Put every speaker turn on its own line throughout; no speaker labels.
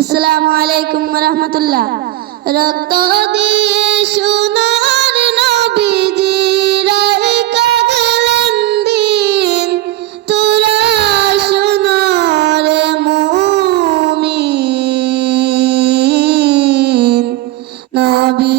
আসসালামু আলাইকুম রহমতুল্লাহ রক্ত দিয়ে সোনার নবীজি রায় কাগলেন দিন। তোরা সোনার মুমিন। নবী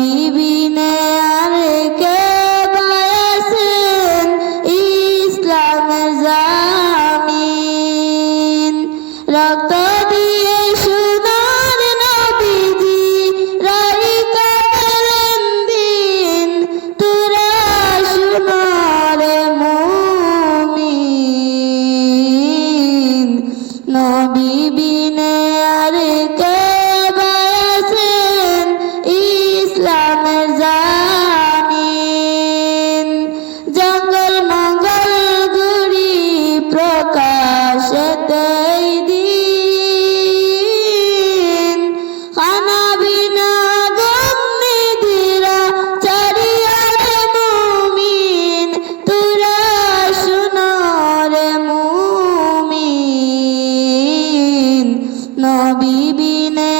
নিবিনে name.